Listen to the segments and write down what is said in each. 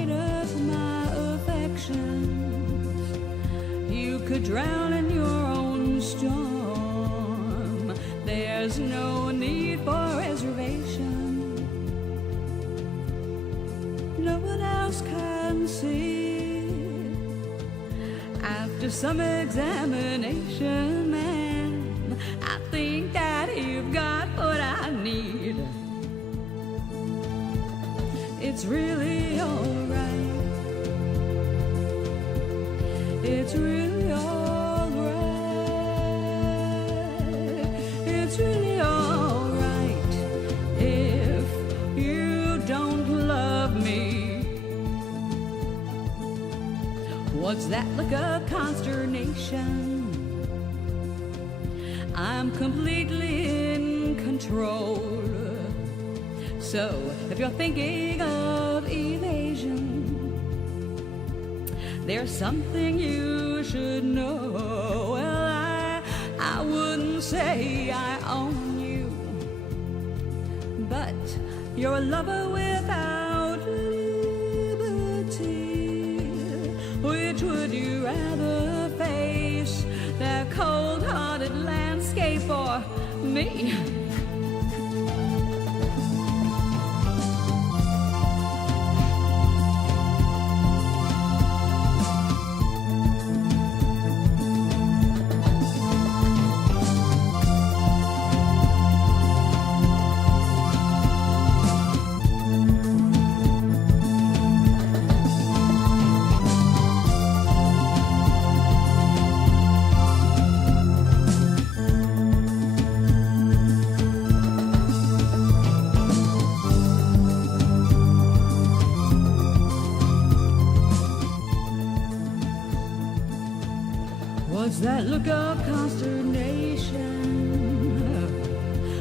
weight of my affections. You could drown in your own storm. There's no need for reservation. No one else can see. After some examination, man, I think that you've got what I need. It's really alright. It's really alright. It's really alright if you don't love me. What's that look of consternation? I'm completely in control. So if you're thinking of evasion, there's something you should know. Well, I wouldn't say I own you, but you're a lover without liberty. Which would you rather face, that cold-hearted landscape or me? What's that look of consternation?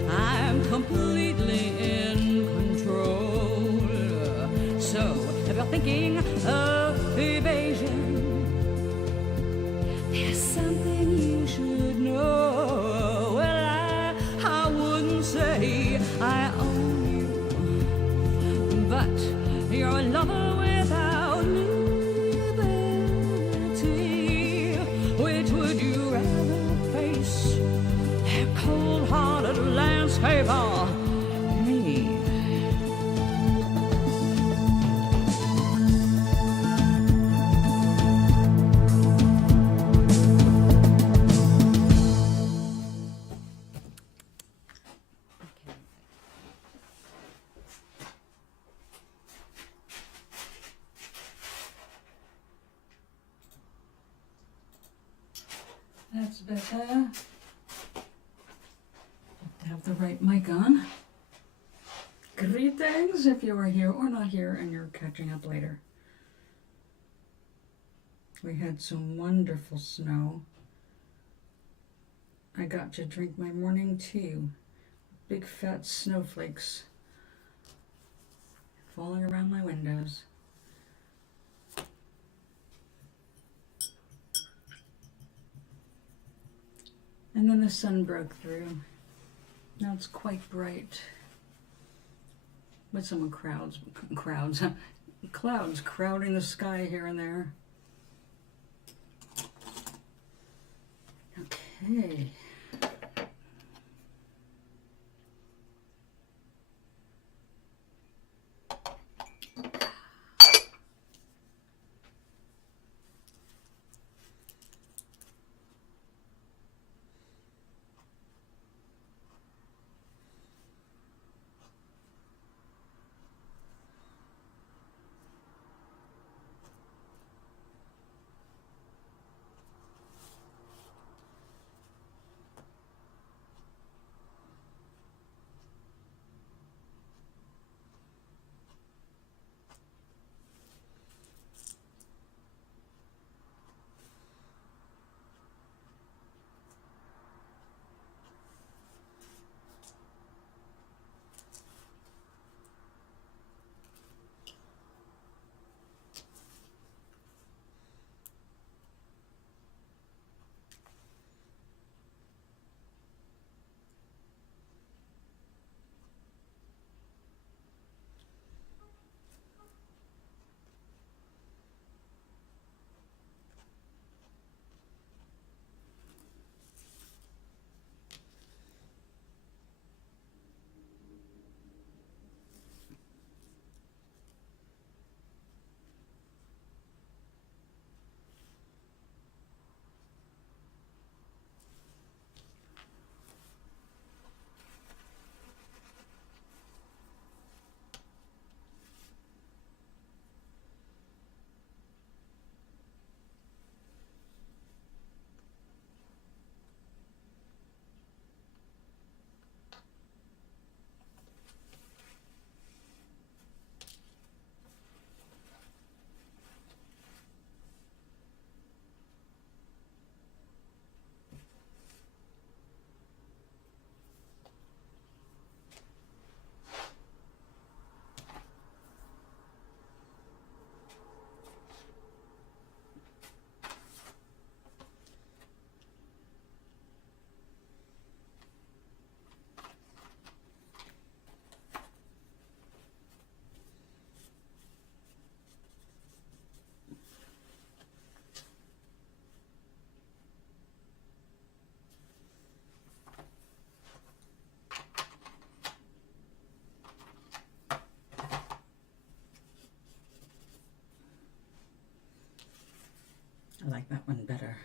I'm completely in control. So if you're thinking of evasion, there's something you should know. Well, I wouldn't say I own you, but you're a lover without liberty. Which would you rather face, that cold-hearted landscape or me? That's better. Have the right mic on. Greetings if you are here or not here and you're catching up later. We had some wonderful snow. I got to drink my morning tea. Big fat snowflakes falling around my windows. And then the sun broke through. Now it's quite bright. With some clouds crowding the sky here and there. Okay. I like that one better.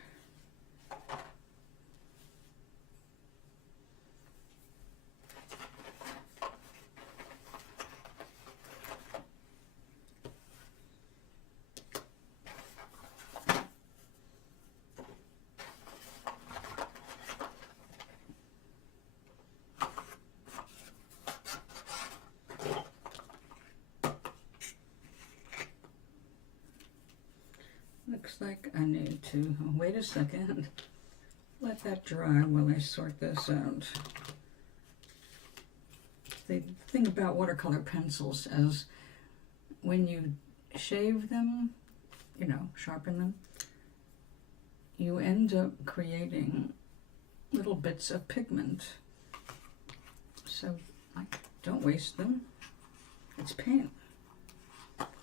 Looks like I need to wait a second, let that dry while I sort this out. The thing about watercolor pencils is when you shave them, you know, sharpen them, you end up creating little bits of pigment. So, like, don't waste them. It's paint.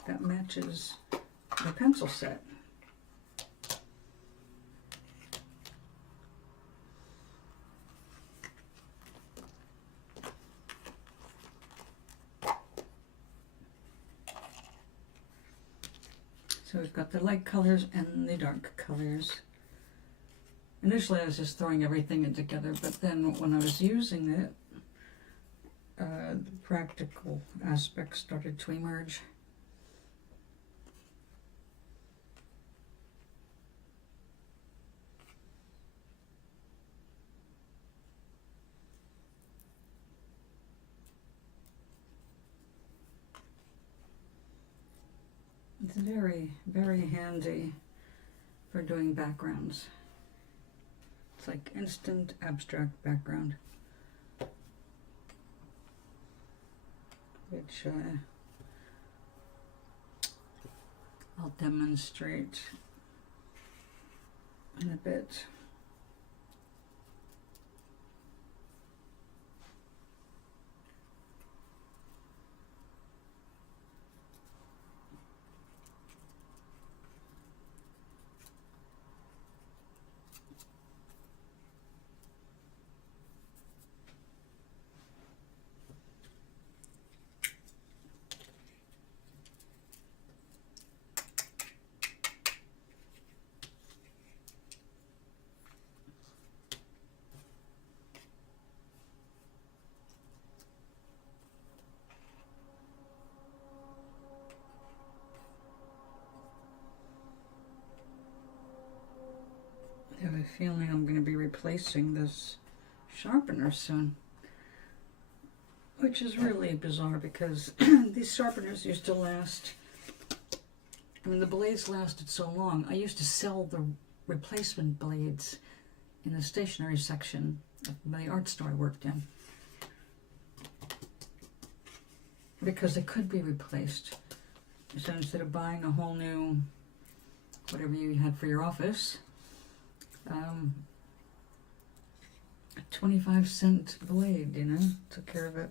That matches the pencil set. So we've got the light colors and the dark colors. Initially I was just throwing everything in together, but then when I was using it, the practical aspects started to emerge. It's very, very handy for doing backgrounds. It's like instant abstract background, which I'll demonstrate in a bit. I have a feeling I'm going to be replacing this sharpener soon, which is really bizarre because these sharpeners used to last, I mean the blades lasted so long. I used to sell the replacement blades in the stationery section of the art store I worked in because they could be replaced. So instead of buying a whole new whatever you had for your office, a 25-cent blade, you know, took care of it.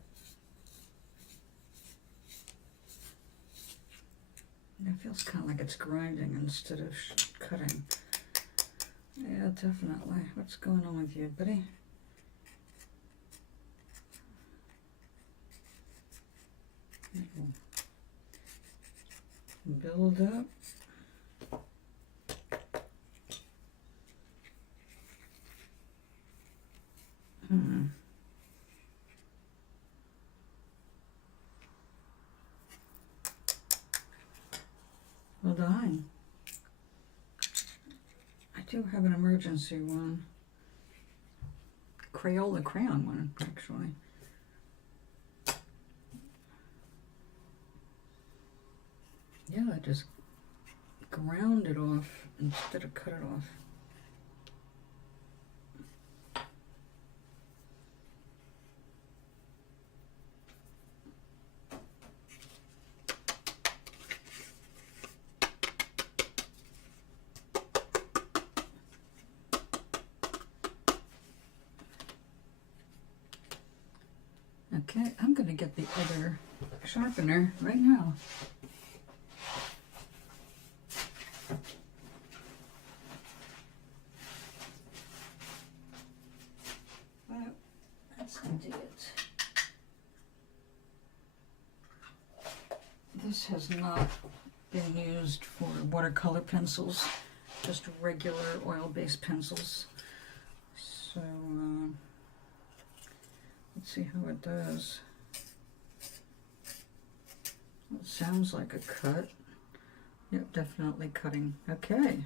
It feels kind of like it's grinding instead of cutting. Yeah, definitely. What's going on with you, buddy? Build up. Well done. I do have an emergency one. Crayola crayon one, actually. Yeah, I just ground it off instead of cut it off. Okay, I'm going to get the other sharpener right now. Well, that's going to do it. This has not been used for watercolor pencils just regular oil-based pencils. So let's see how it does. It sounds like a cut. Yep, definitely cutting. Okay.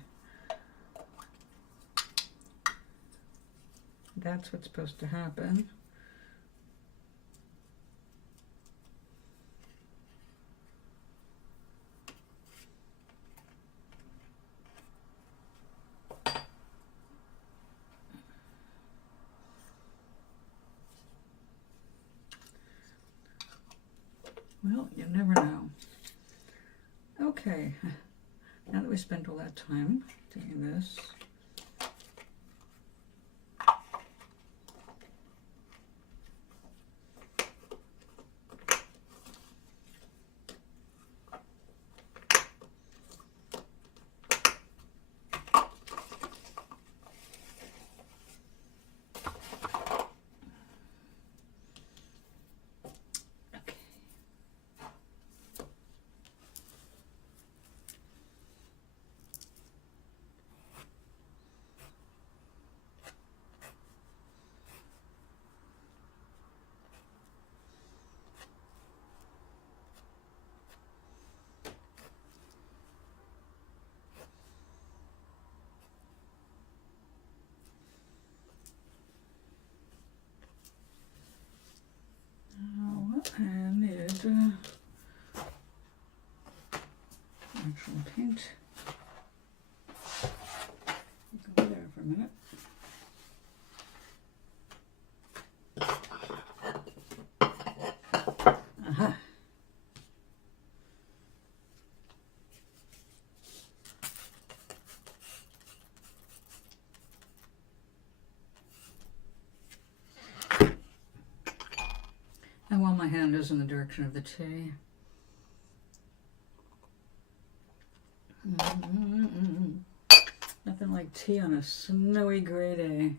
That's what's supposed to happen. Well, you never know. Okay, now that we spent all that time doing this, I needed actual paint. Go there for a minute. Aha. And while my hand is in the direction of the T, nothing like tea on a snowy gray day.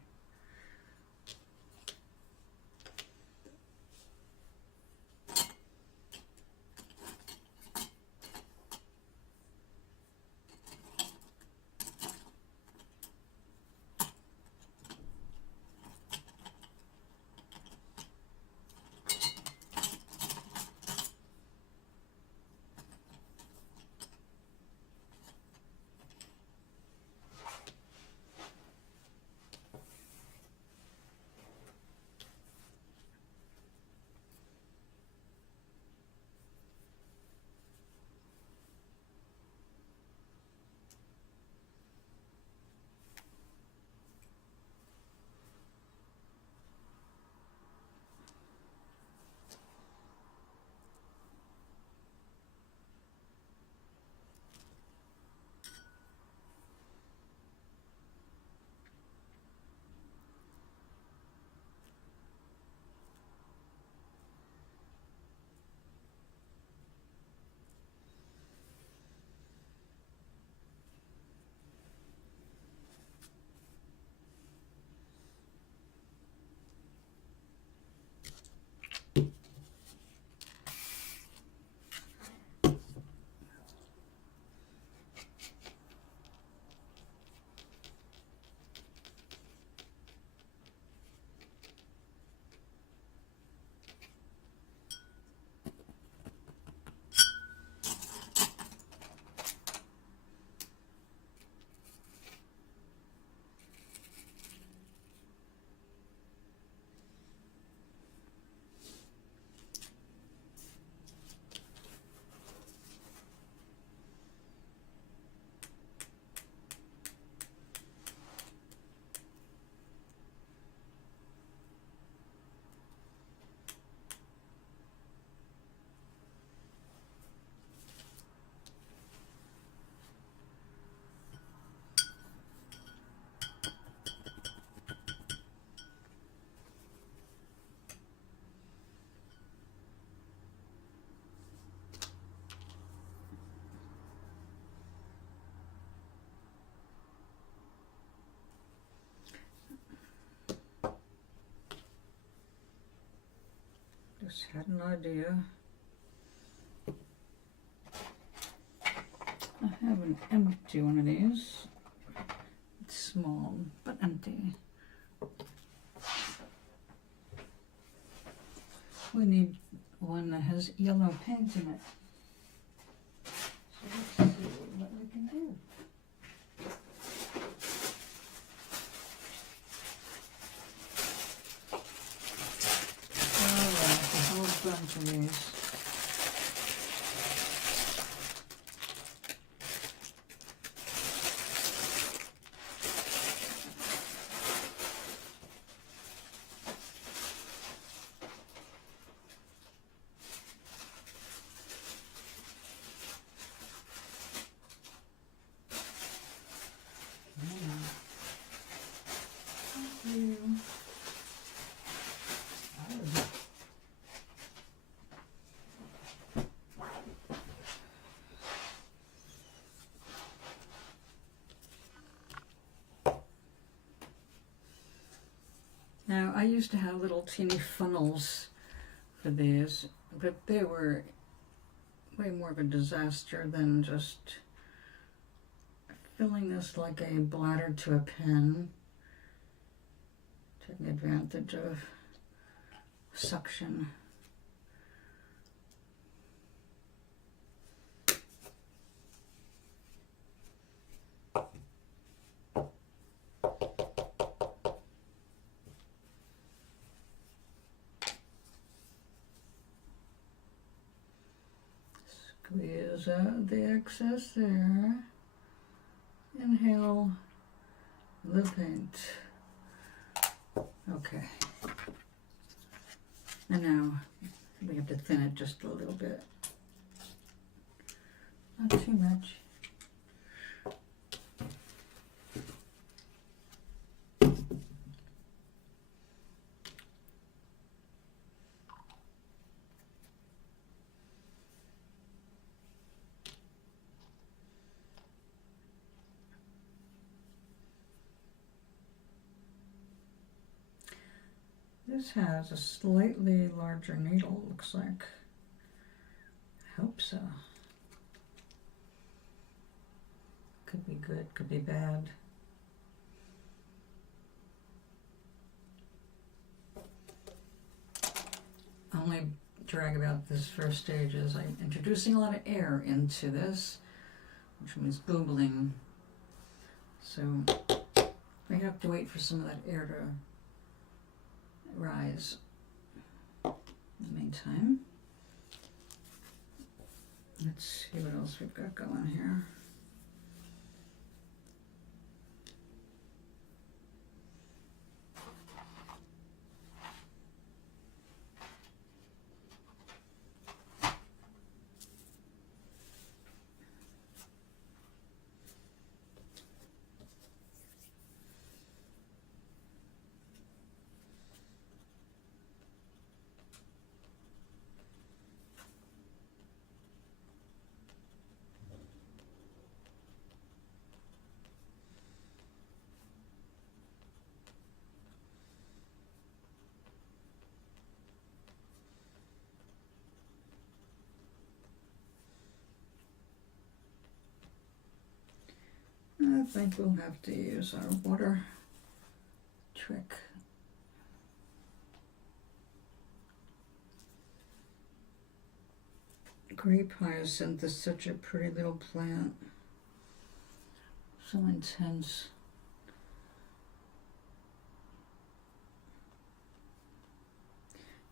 Just had an idea. I have an empty one of these. small but empty. We need one that has yellow paint in it. So let's see what we can do. Alright, a whole bunch of these. Now, I used to have little teeny funnels for these, but they were way more of a disaster than just filling this like a bladder to a pen, taking advantage of suction. Squeeze out the excess there. Inhale the paint. Okay. And now we have to thin it just a little bit. Not too much. This has a slightly larger needle, looks like. I hope so. Could be good, could be bad. Only drag about this first stage is I'm introducing a lot of air into this, which means boobling. So we have to wait for some of that air to rise. In the meantime, let's see what else we've got going here. I think we'll have to use our water trick. Grape hyacinth is such a pretty little plant. So intense.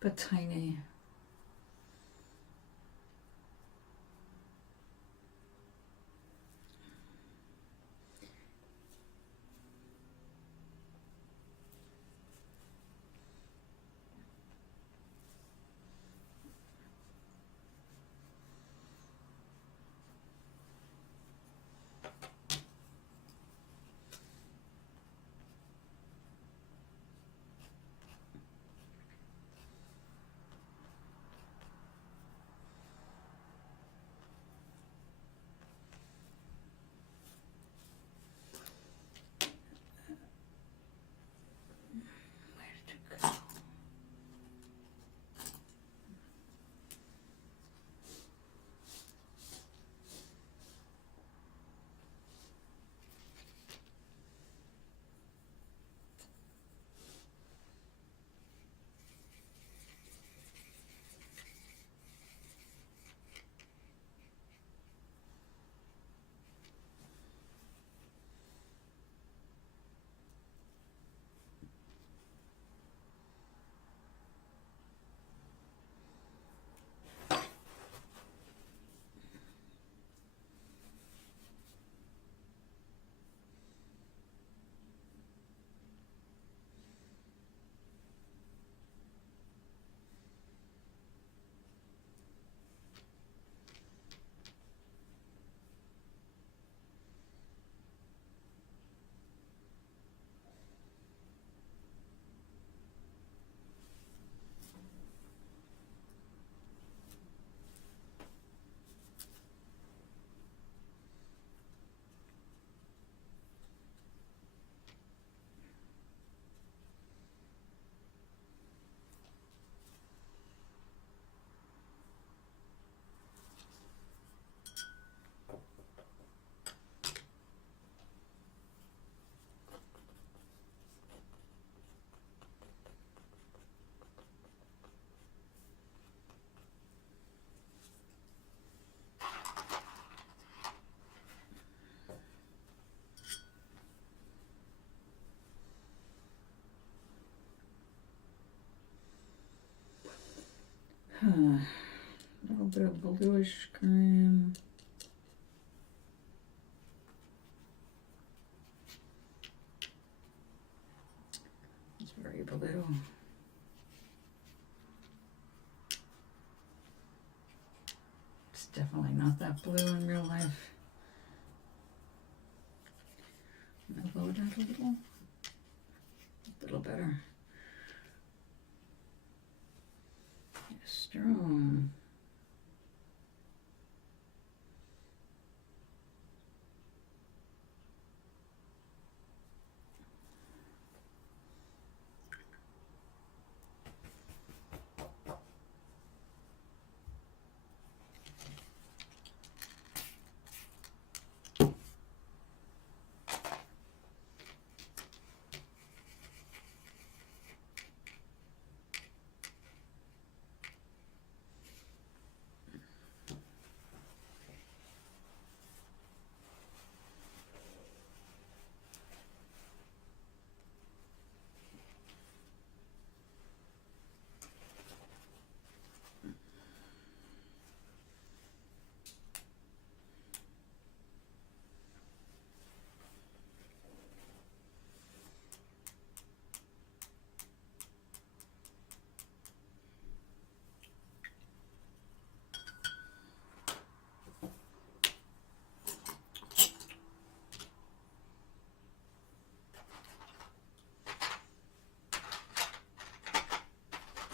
But tiny. A little bit of bluish green. It's very blue. It's definitely not that blue in real life. Mellow it out a little better. Strong.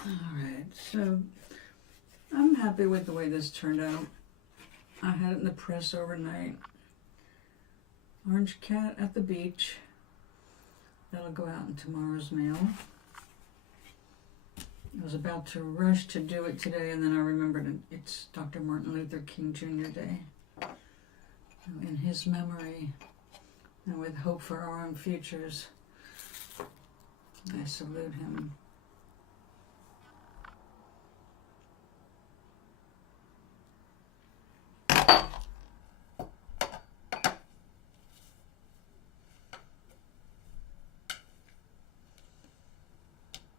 Alright, so I'm happy with the way this turned out. I had it in the press overnight. Orange cat at the beach. That'll go out in tomorrow's mail. I was about to rush to do it today, and then I remembered it's Dr. Martin Luther King Jr. Day. In his memory, and with hope for our own futures, I salute him.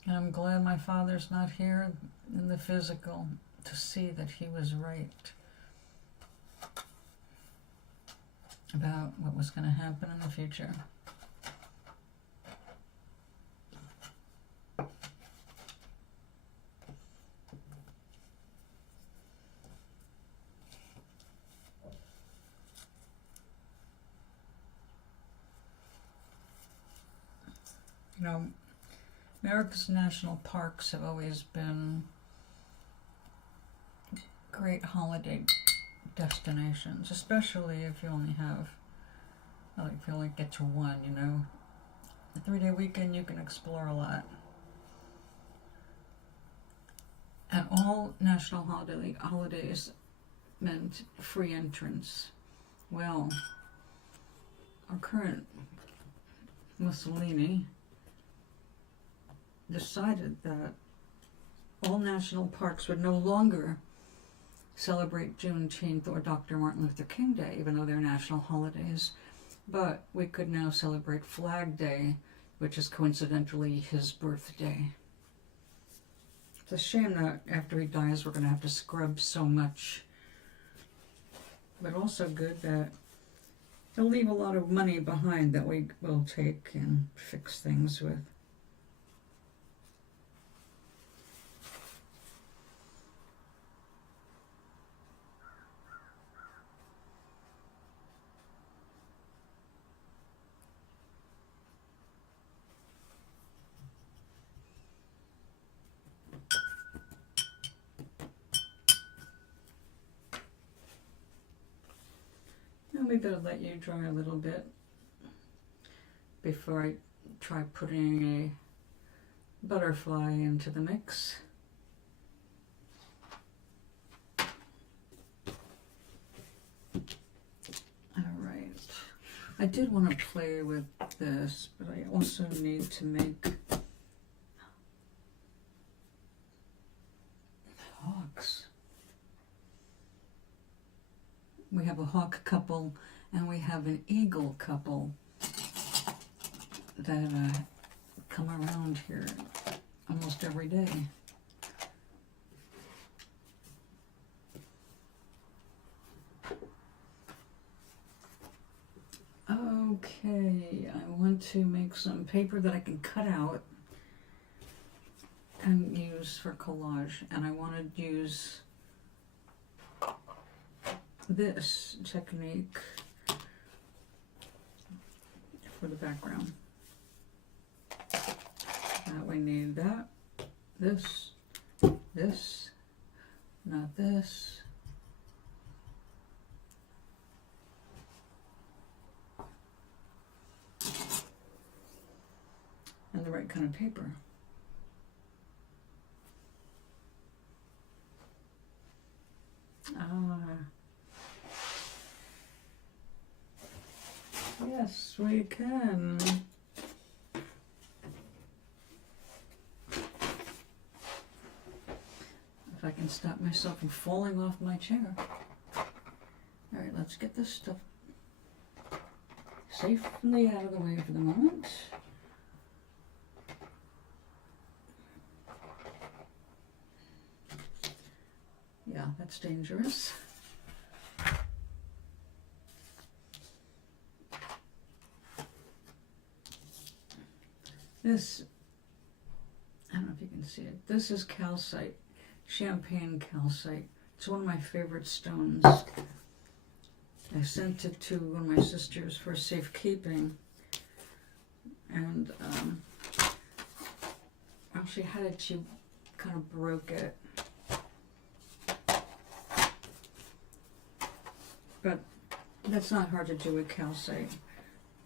And I'm glad my father's not here in the physical to see that he was right about what was going to happen in the future. You know, America's national parks have always been great holiday destinations, especially if you only have, like, if you only get to one, you know. A 3-day weekend, you can explore a lot. And all national holidays meant free entrance. Well, our current Mussolini decided that all national parks would no longer celebrate Juneteenth or Dr. Martin Luther King Day, even though they're national holidays, but we could now celebrate Flag Day, which is coincidentally his birthday. It's a shame that after he dies we're going to have to scrub so much, but also good that he'll leave a lot of money behind that we will take and fix things with. We better let you dry a little bit before I try putting a butterfly into the mix. Alright, I did want to play with this, but I also need to make hawks. We have a hawk couple and we have an eagle couple that come around here almost every day. Okay, I want to make some paper that I can cut out and use for collage, and I want to use this technique for the background. We need that, this, not this. And the right kind of paper. Yes, we can. If I can stop myself from falling off my chair. All right, let's get this stuff safely out of the way for the moment. Yeah, that's dangerous. This, I don't know if you can see it, this is calcite, champagne calcite. It's one of my favorite stones. I sent it to one of my sisters for safekeeping, and well, she had it, she kind of broke it. But that's not hard to do with calcite.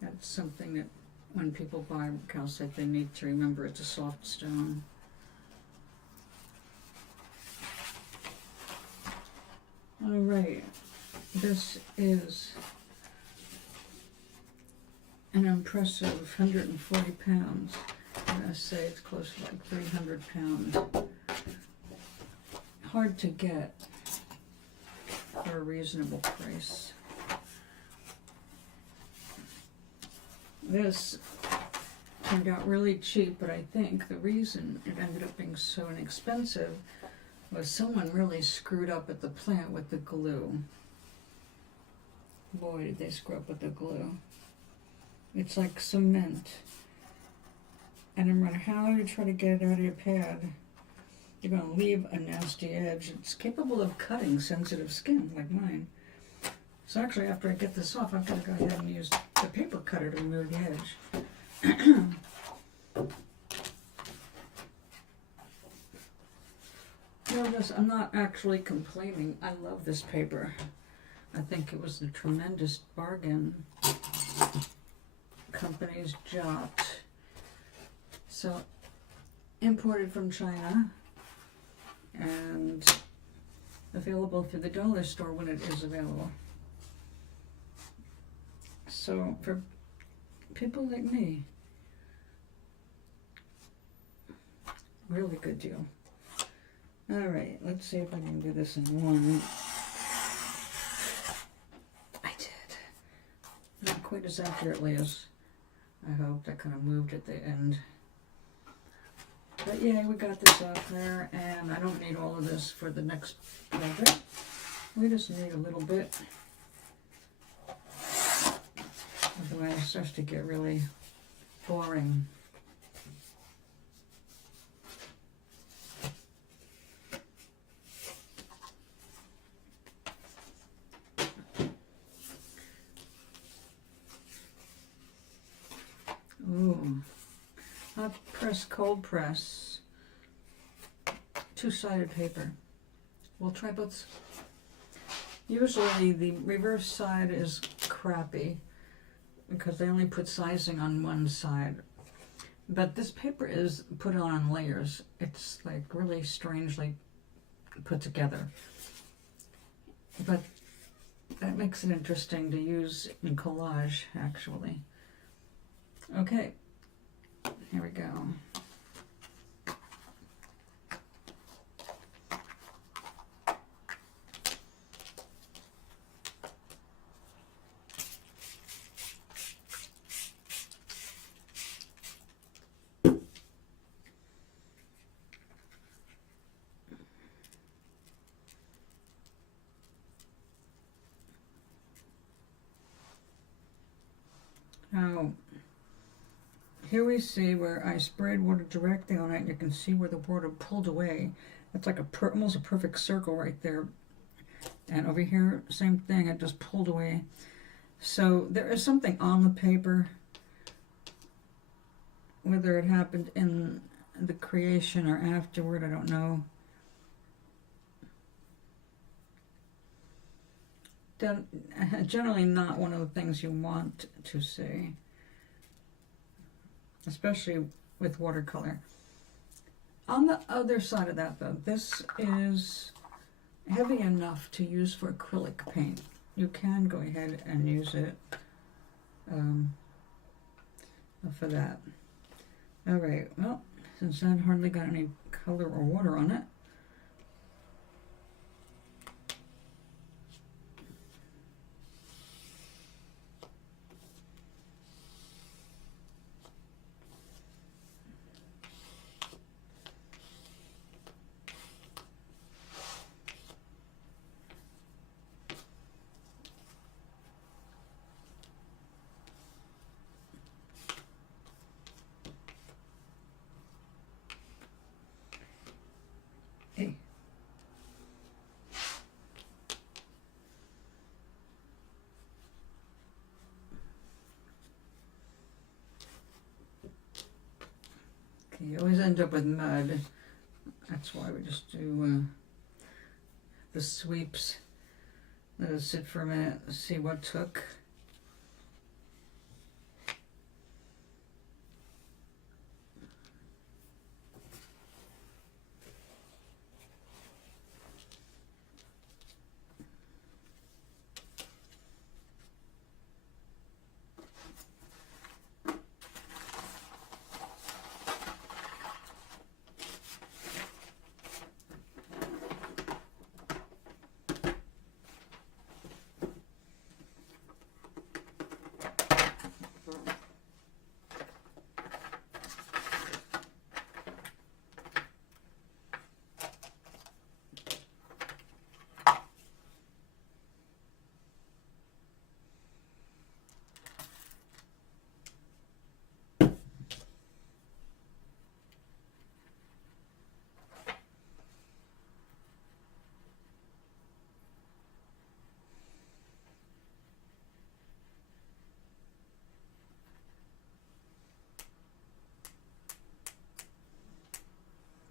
That's something that when people buy calcite, they need to remember it's a soft stone. All right, this is an impressive 140 pounds. I'm going to say it's close to like 300 pounds. Hard to get for a reasonable price. This turned out really cheap, but I think the reason it ended up being so inexpensive was someone really screwed up at the plant with the glue. Boy, did they screw up with the glue. It's like cement. And no matter how you try to get it out of your pad, you're going to leave a nasty edge. It's capable of cutting sensitive skin like mine. So actually, after I get this off, I've got to go ahead and use the paper cutter to remove the edge. Notice I'm not actually complaining. I love this paper. I think it was a tremendous bargain. Company's Jot. So, imported from China and available through the dollar store when it is available. So, for people like me, really good deal. All right, let's see if I can do this in one. I did. Not quite as accurately as I hoped. I kind of moved at the end. But yeah, we got this out there, and I don't need all of this for the next project. We just need a little bit. Otherwise, it starts to get really boring. Ooh, hot press, cold press, two-sided paper. We'll try both. Usually the reverse side is crappy because they only put sizing on one side. But this paper is put on in layers. It's like really strangely put together. But that makes it interesting to use in collage, actually. Okay, here we go. how here we see where I sprayed water directly on it, and you can see where the water pulled away. It's like almost a perfect circle right there. And over here, same thing, it just pulled away. So there is something on the paper, whether it happened in the creation or afterward, I don't know. Generally not one of the things you want to see, especially with watercolor. On the other side of that though, this is heavy enough to use for acrylic paint. You can go ahead and use it for that. Alright, well, since that hardly got any color or water on it, hey. Okay, you always end up with mud. That's why we just do the sweeps. Let it sit for a minute, see what took.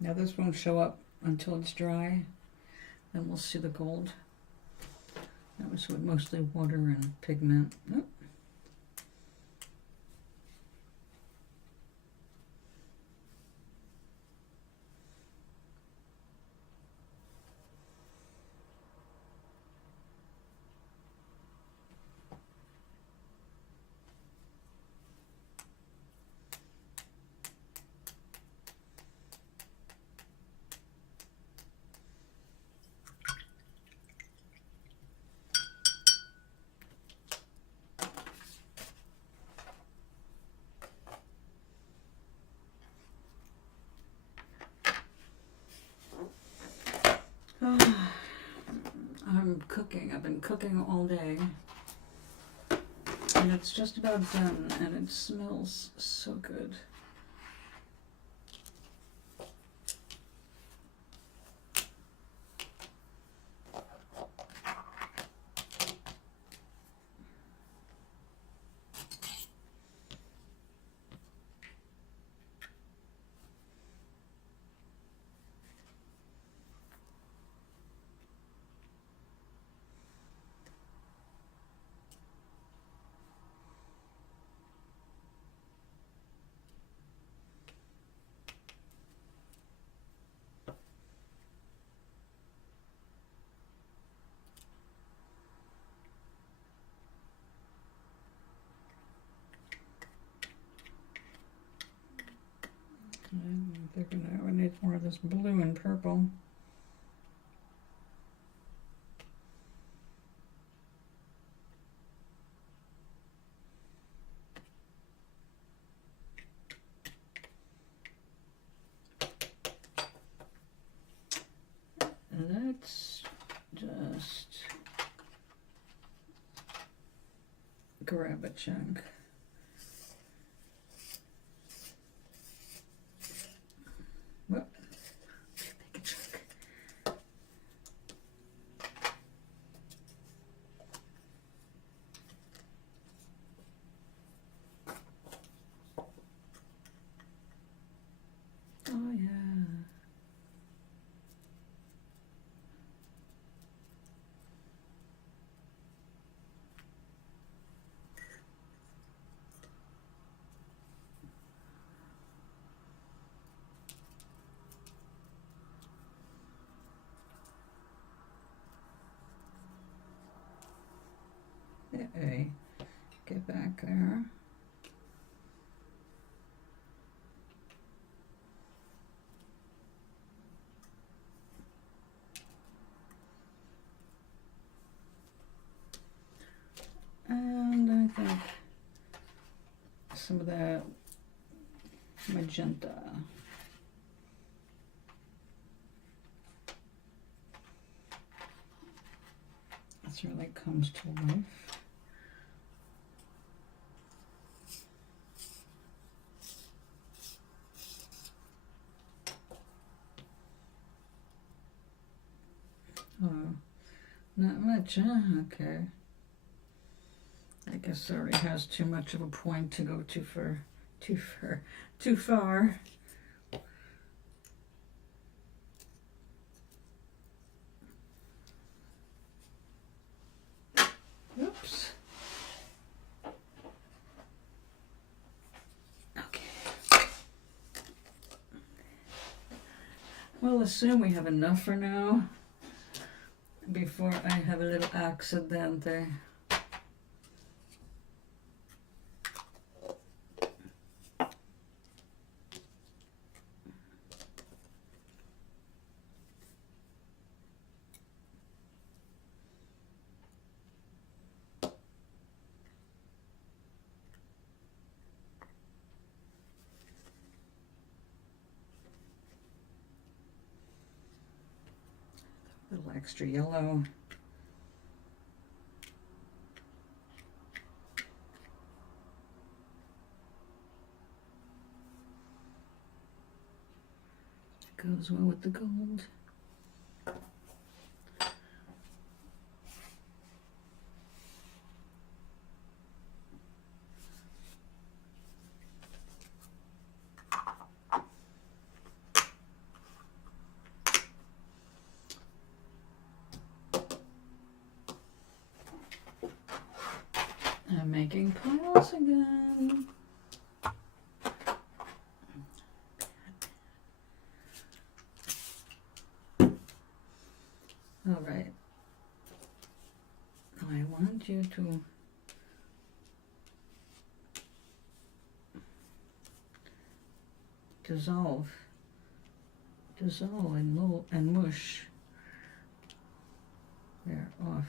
Now this won't show up until it's dry. Then we'll see the gold. That was with mostly water and pigment. Oh. I'm cooking. I've been cooking all day. And it's just about done, and it smells so good. I'm thinking that we need more of this blue and purple. Let's just grab a chunk. Get back there. And I think some of that magenta. This really comes to life. Oh, not much, huh? Okay. I guess it already has too much of a point to go too far. Oops. Okay. We'll assume we have enough for now before I have a little accident there. A little extra yellow. Goes well with the gold. I'm making piles again. All right. I want you to dissolve and mush. There, off.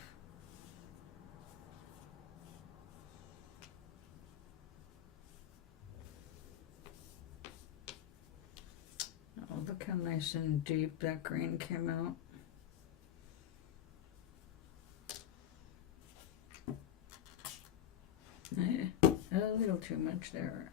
Oh, look how nice and deep that green came out. A little too much there.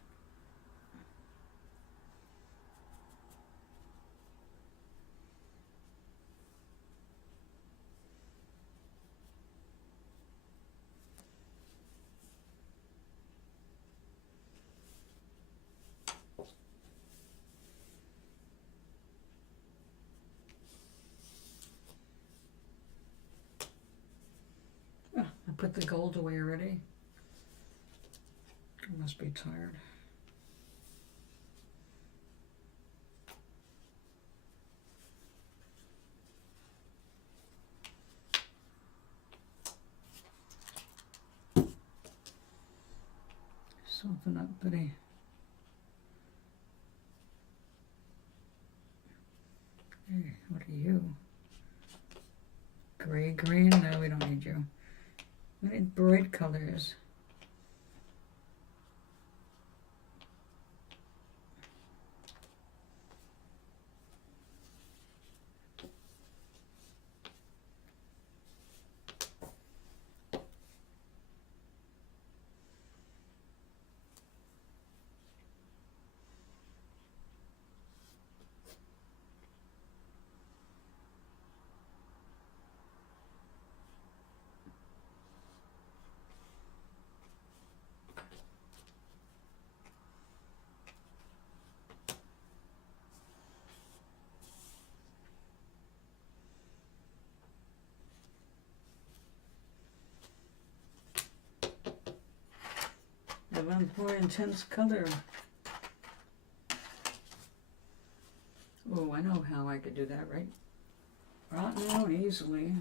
Oh, I put the gold away already. I must be tired. Soften up, buddy. Hey, what are you? Gray, green? No, we don't need you. We need bright colors. I want more intense color. Oh, I know how I could do that, right? Right now, easily.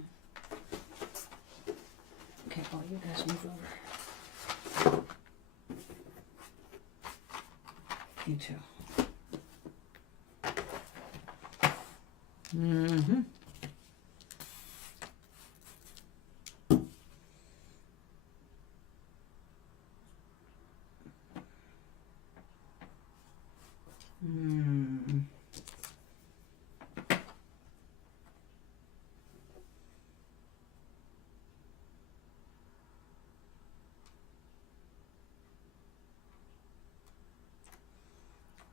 Okay, oh, you guys move over. Me too. Mm-hmm.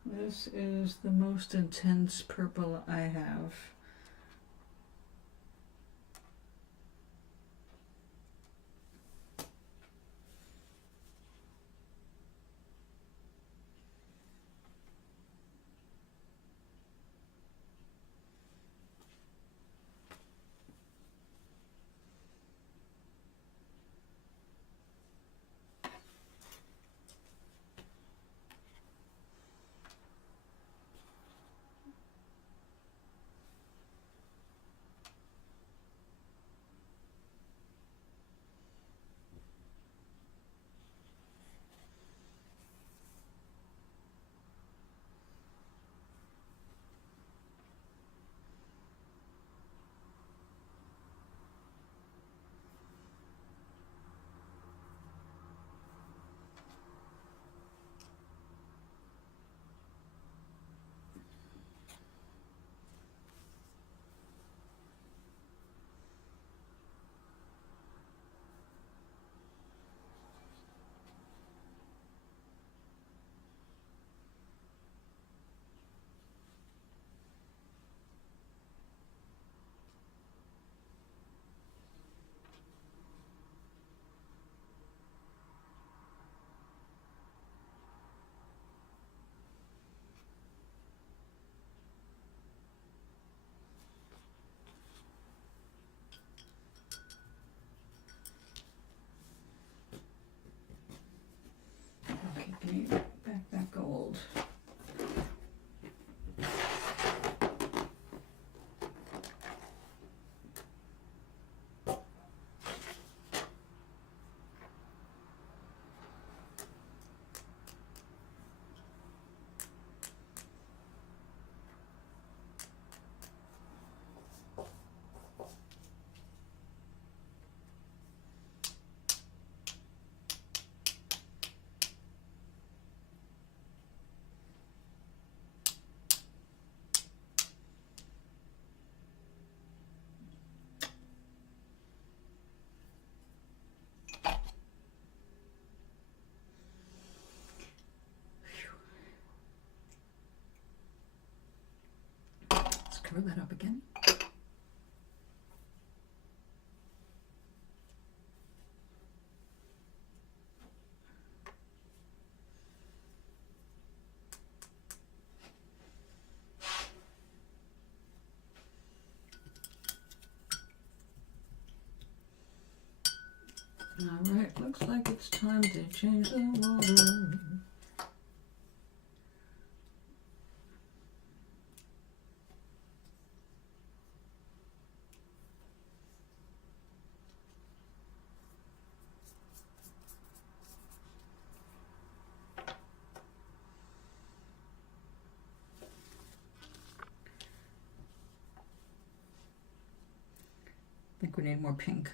This is the most intense purple I have. Okay, give me back that gold. Let's cover that up again. All right, looks like it's time to change the water. I think we need more pink.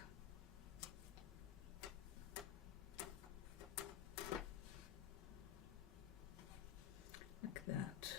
Like that.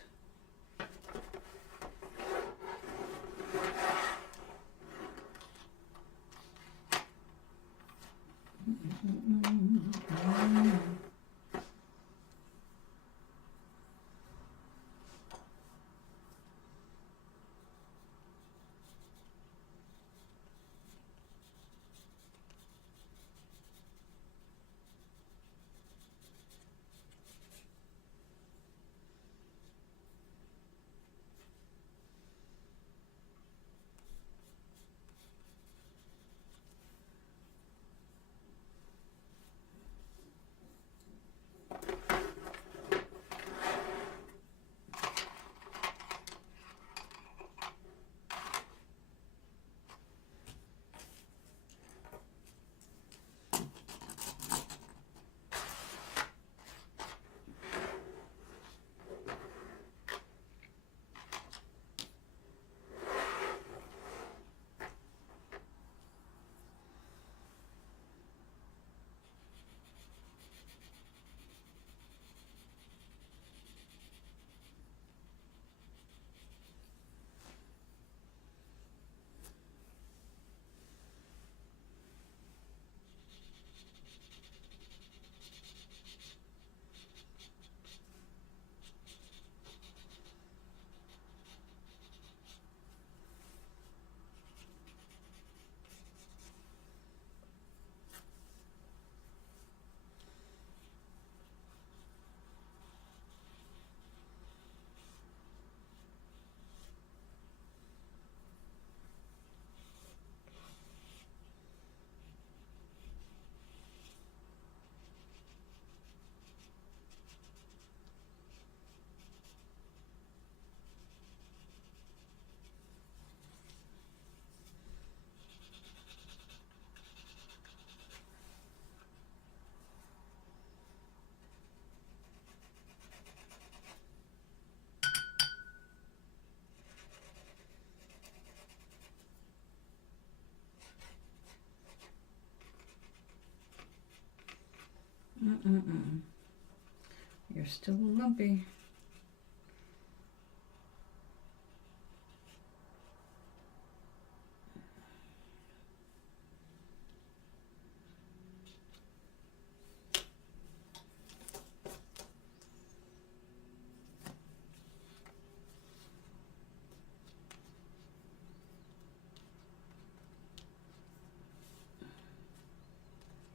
You're still lumpy.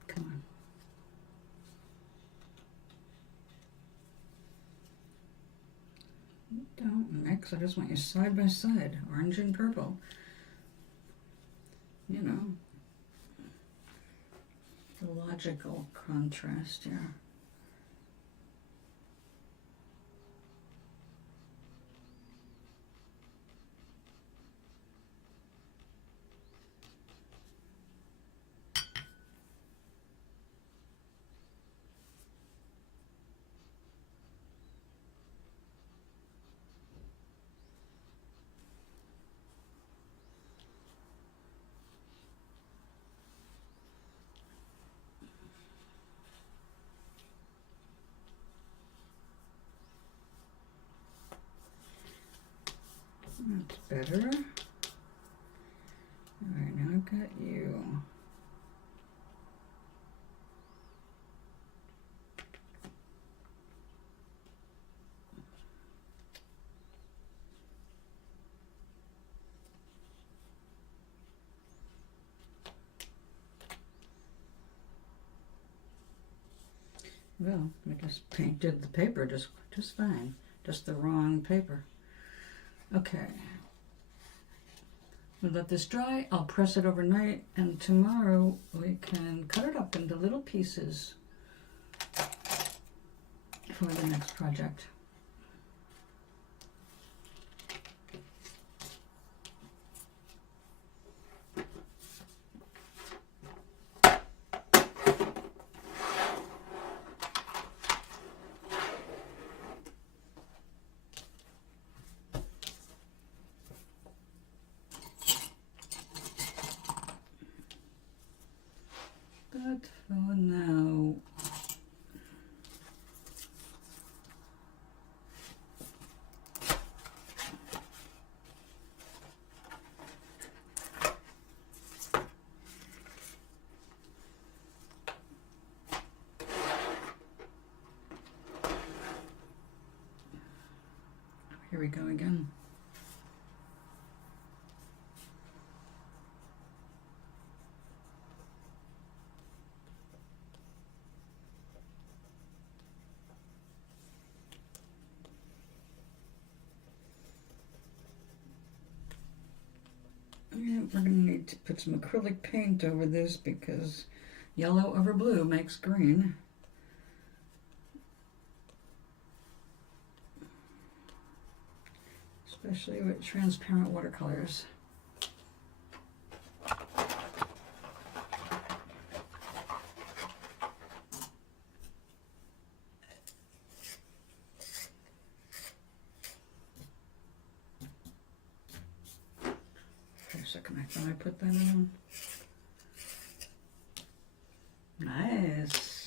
Come on. Don't mix. I just want you side by side, orange and purple. You know, the logical contrast here. That's better. All right, now I've got you. Well, we just painted the paper just fine. Just the wrong paper. Okay. We'll let this dry. I'll press it overnight, and tomorrow we can cut it up into little pieces for the next project. But for now, here we go again. Yeah, we're going to need to put some acrylic paint over this because yellow over blue makes green. Especially with transparent watercolors. Wait a second, I thought I put that on. Nice.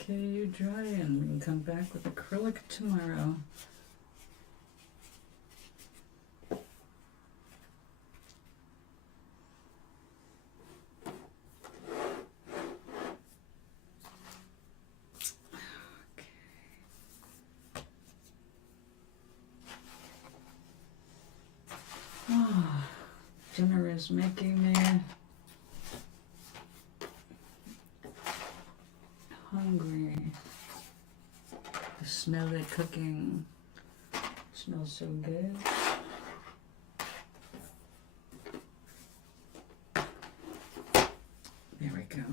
Okay, you dry, and we can come back with acrylic tomorrow. Oh, dinner is making me hungry. The smell of cooking smells so good. There we go.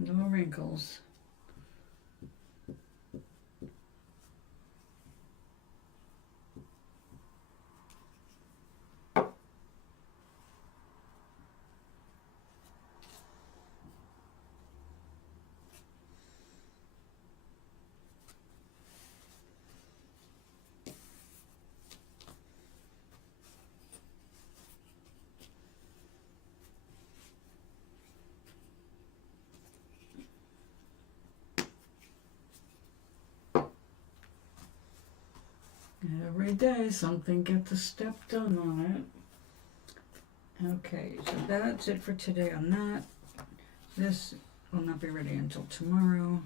No wrinkles. Every day something gets a step done on it. Okay, so that's it for today on that. This will not be ready until tomorrow.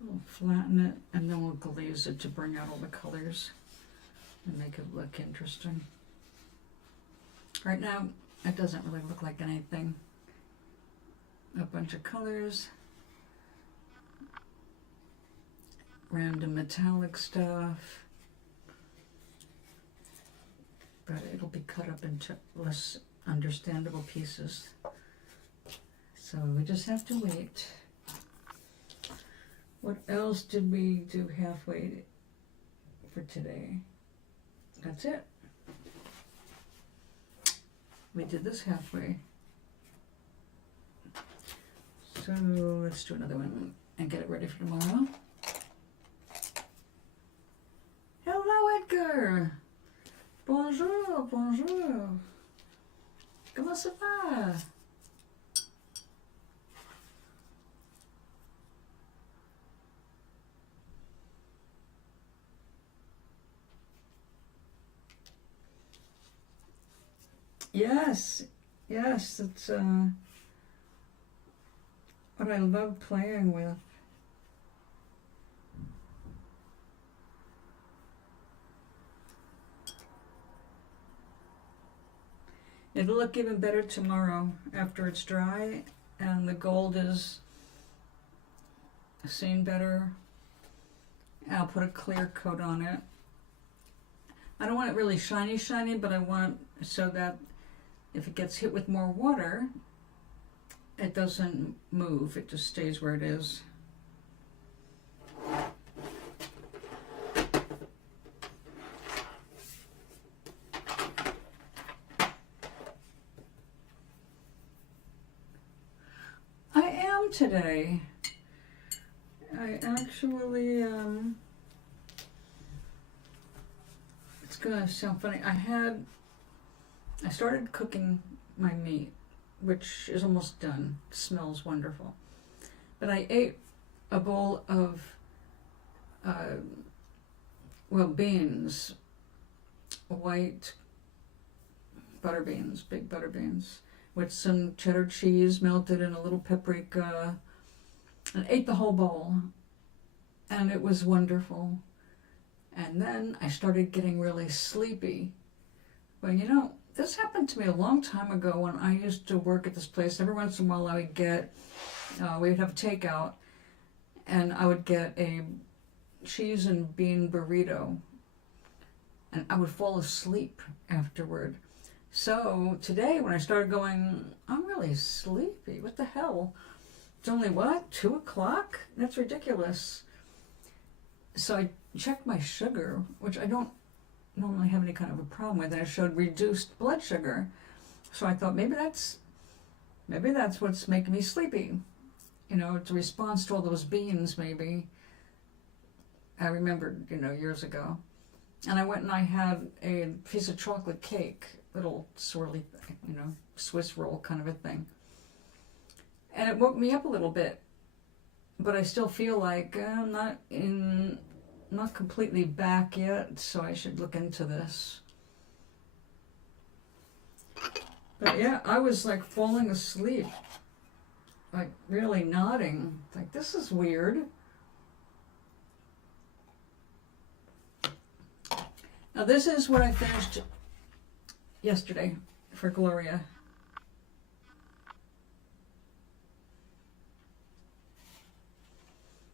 We'll flatten it and then we'll glaze it to bring out all the colors and make it look interesting. Right now, it doesn't really look like anything. A bunch of colors. Random metallic stuff, but it'll be cut up into less understandable pieces. So we just have to wait. What else did we do halfway for today? That's it. We did this halfway. So let's do another one and get it ready for tomorrow. Hello, Edgar. Bonjour, bonjour. Comment ça va? Yes, yes, it's what I love playing with. It'll look even better tomorrow after it's dry and the gold is seen better. I'll put a clear coat on it. I don't want it really shiny, but I want it so that if it gets hit with more water, it doesn't move. It just stays where it is. Today I actually it's gonna sound funny. I started cooking my meat, which is almost done. It smells wonderful, but I ate a bowl of beans, white butter beans, big butter beans, with some cheddar cheese melted in a little paprika, and ate the whole bowl, and it was wonderful. And then I started getting really sleepy. Well, you know, this happened to me a long time ago when I used to work at this place. Every once in a while I would get, we would have takeout, and I would get a cheese and bean burrito, and I would fall asleep afterward. So today when I started going, I'm really sleepy. What the hell? It's only what? 2 o'clock? That's ridiculous. So I checked my sugar, which I don't normally have any kind of a problem with, and it showed reduced blood sugar. So I thought maybe that's what's making me sleepy. You know, it's a response to all those beans, maybe. I remembered, years ago. And I went and I had a piece of chocolate cake, little swirly, Swiss roll kind of a thing. And it woke me up a little bit. But I still feel like I'm not completely back yet, so I should look into this. But yeah, I was like falling asleep, like really nodding. Like, this is weird. Now this is what I finished yesterday for Gloria.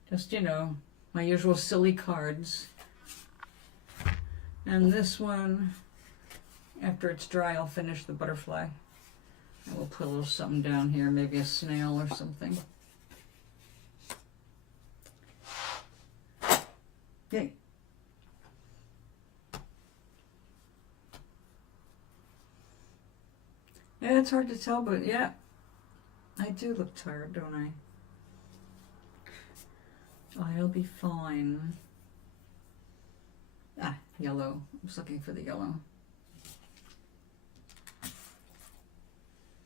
Just, my usual silly cards. And this one, after it's dry, I'll finish the butterfly. And we'll put a little something down here, maybe a snail or something. Yay. Yeah, it's hard to tell, but yeah, I do look tired, don't I? I'll be fine. Ah, yellow. I was looking for the yellow.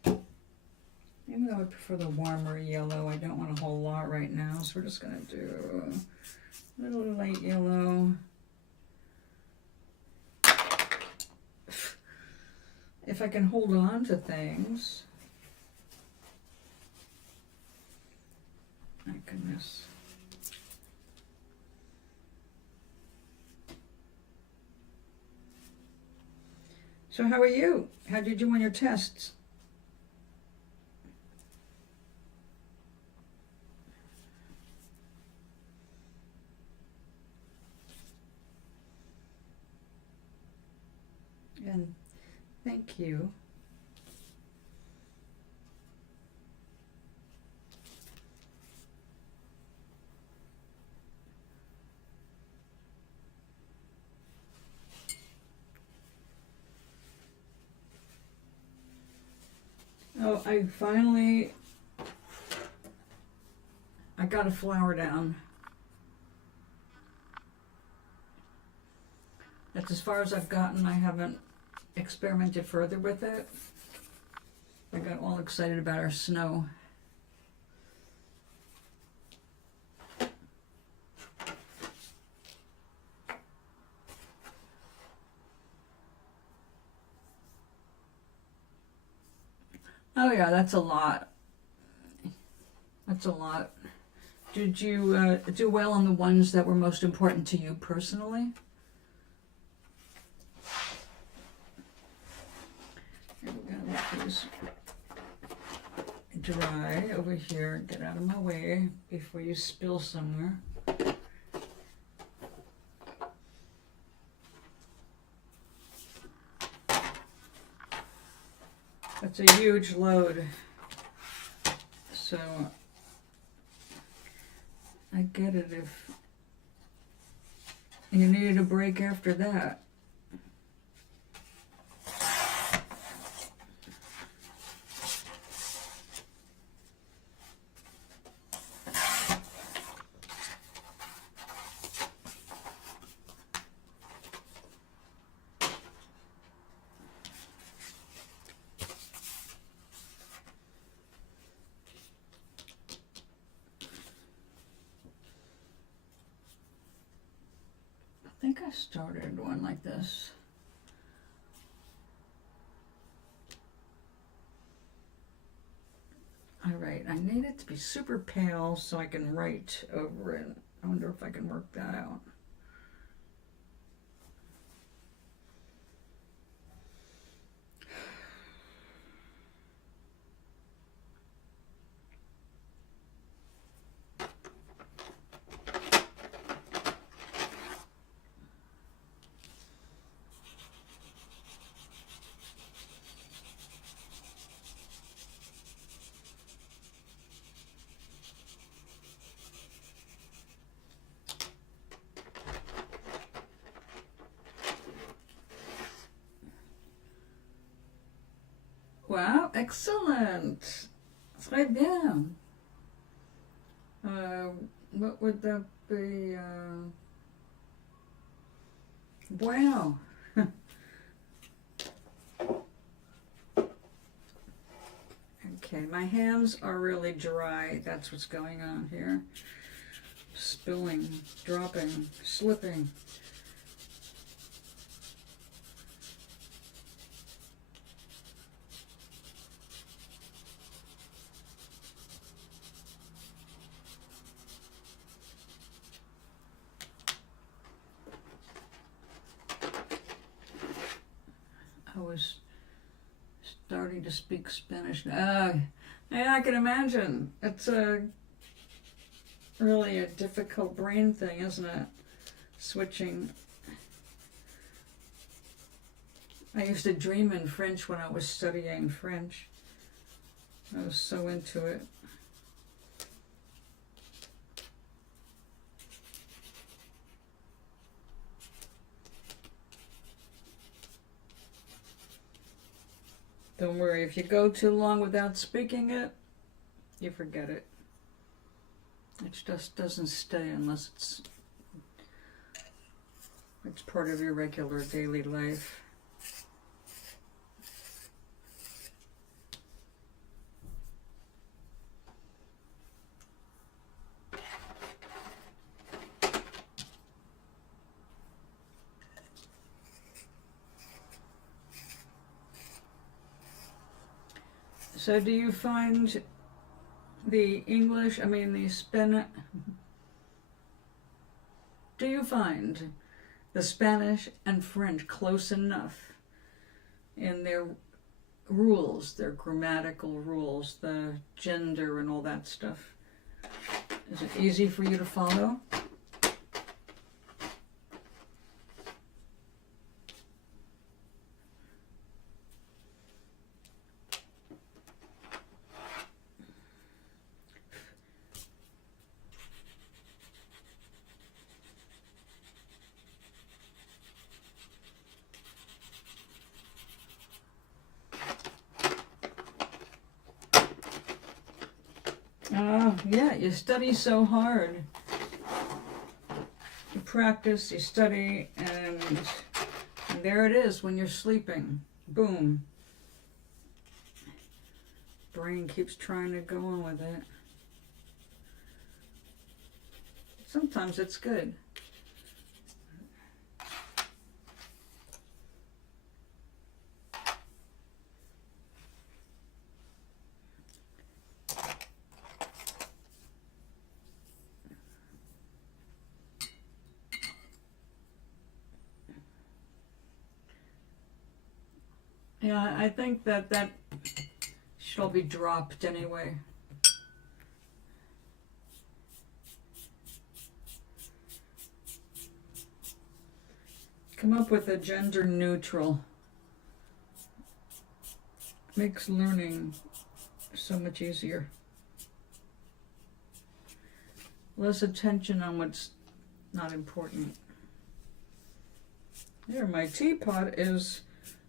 Even though I prefer the warmer yellow, I don't want a whole lot right now, so we're just going to do a little light yellow. If I can hold on to things. My goodness. So how are you? How did you do on your tests? And thank you. Oh, I got a flower down. That's as far as I've gotten. I haven't experimented further with it. I got all excited about our snow. Oh yeah, that's a lot. That's a lot. Did you do well on the ones that were most important to you personally? Here, we're going to let these dry over here. Get out of my way before you spill somewhere. That's a huge load. So I get it if you needed a break after that. I think I started one like this. All right, I need it to be super pale so I can write over it. I wonder if I can work that out. Wow, excellent. Très bien. What would that be? Wow. Okay, my hands are really dry. That's what's going on here. Spilling, dropping, slipping. I was starting to speak Spanish. Yeah, I can imagine. It's really a difficult brain thing, isn't it? Switching. I used to dream in French when I was studying French. I was so into it. Don't worry, if you go too long without speaking it, you forget it. It just doesn't stay unless it's part of your regular daily life. So do you find the English, do you find the Spanish and French close enough in their rules, their grammatical rules, the gender and all that stuff? Is it easy for you to follow? Yeah, you study so hard. You practice, you study, and there it is when you're sleeping. Boom. Brain keeps trying to go on with it. Sometimes it's good. Yeah, I think that should all be dropped anyway. Come up with a gender neutral. Makes learning so much easier. Less attention on what's not important. Here, my teapot is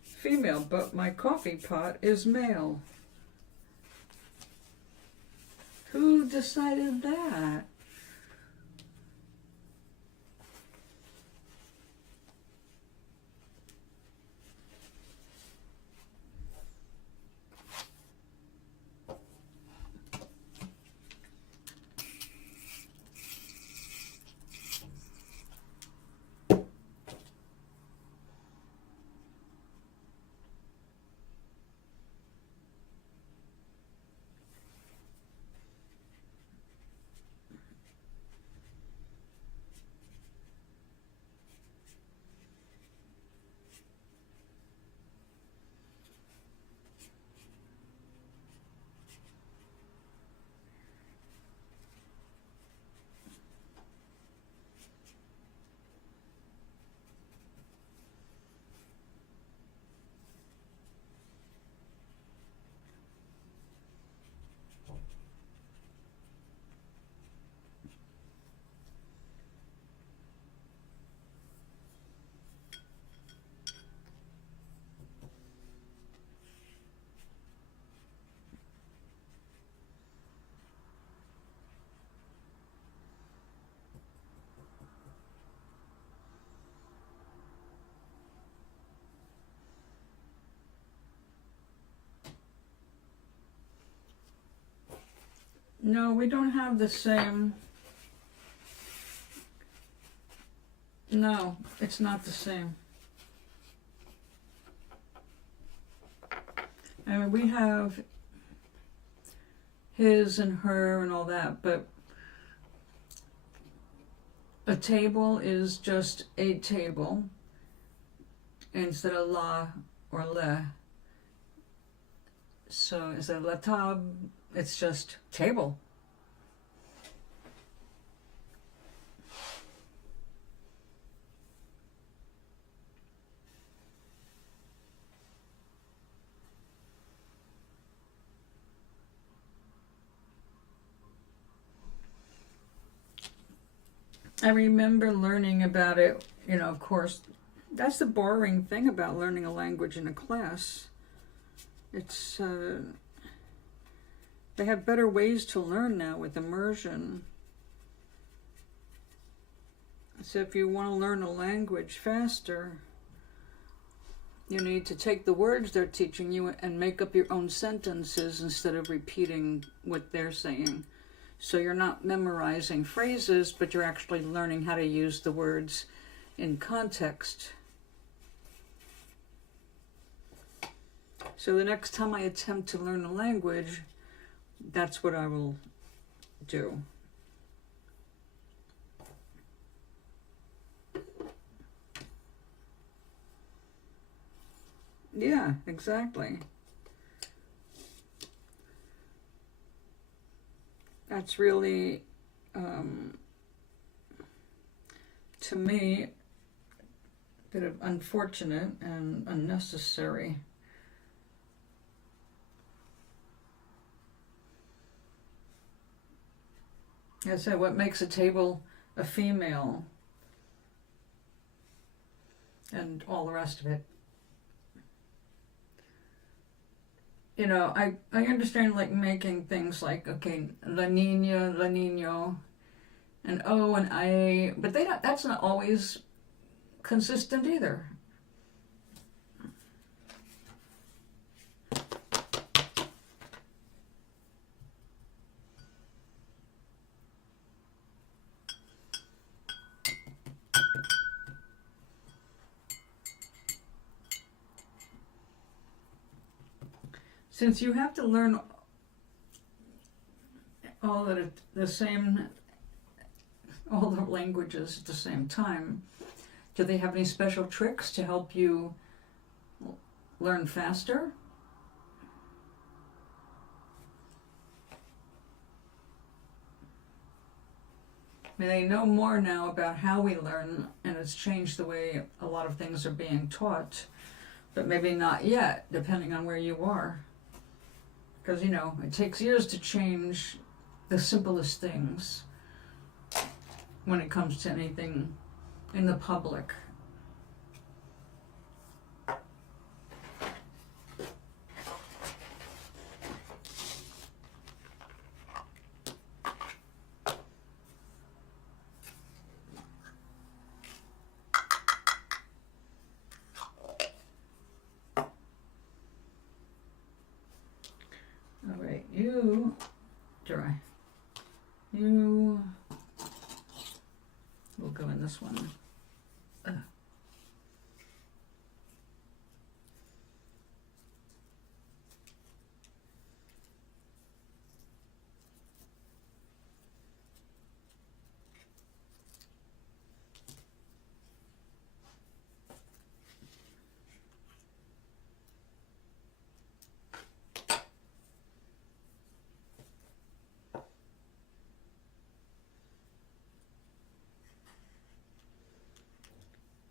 female, but my coffee pot is male. Who decided that? No, we don't have the same. No, it's not the same. I mean, we have his and her and all that, but a table is just a table instead of la or le. So instead of la table, it's just table. I remember learning about it, you know, of course, that's the boring thing about learning a language in a class. It's, they have better ways to learn now with immersion. So if you want to learn a language faster, you need to take the words they're teaching you and make up your own sentences instead of repeating what they're saying. So you're not memorizing phrases, but you're actually learning how to use the words in context. So the next time I attempt to learn a language, that's what I will do. Yeah, exactly. That's really, to me, a bit of unfortunate and unnecessary. I said, what makes a table a female and all the rest of it. You know, I understand like making things like, okay, la niña, la niño, and O and I, but that's not always consistent either. Since you have to learn all the languages at the same time, do they have any special tricks to help you learn faster? I mean, they know more now about how we learn, and it's changed the way a lot of things are being taught, but maybe not yet, depending on where you are. Because, you know, it takes years to change the simplest things when it comes to anything in the public. All right, you dry. You will go in this one.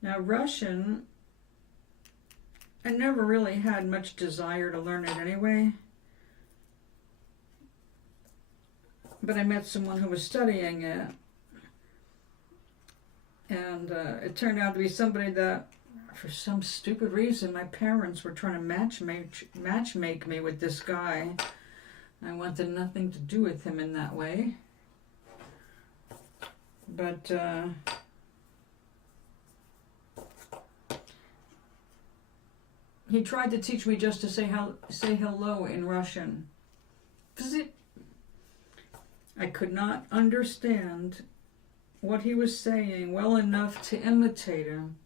Now Russian, I never really had much desire to learn it anyway. But I met someone who was studying it. And it turned out to be somebody that, for some stupid reason, my parents were trying to matchmake me with this guy. I wanted nothing to do with him in that way. But he tried to teach me just to say hello in Russian. I could not understand what he was saying well enough to imitate him.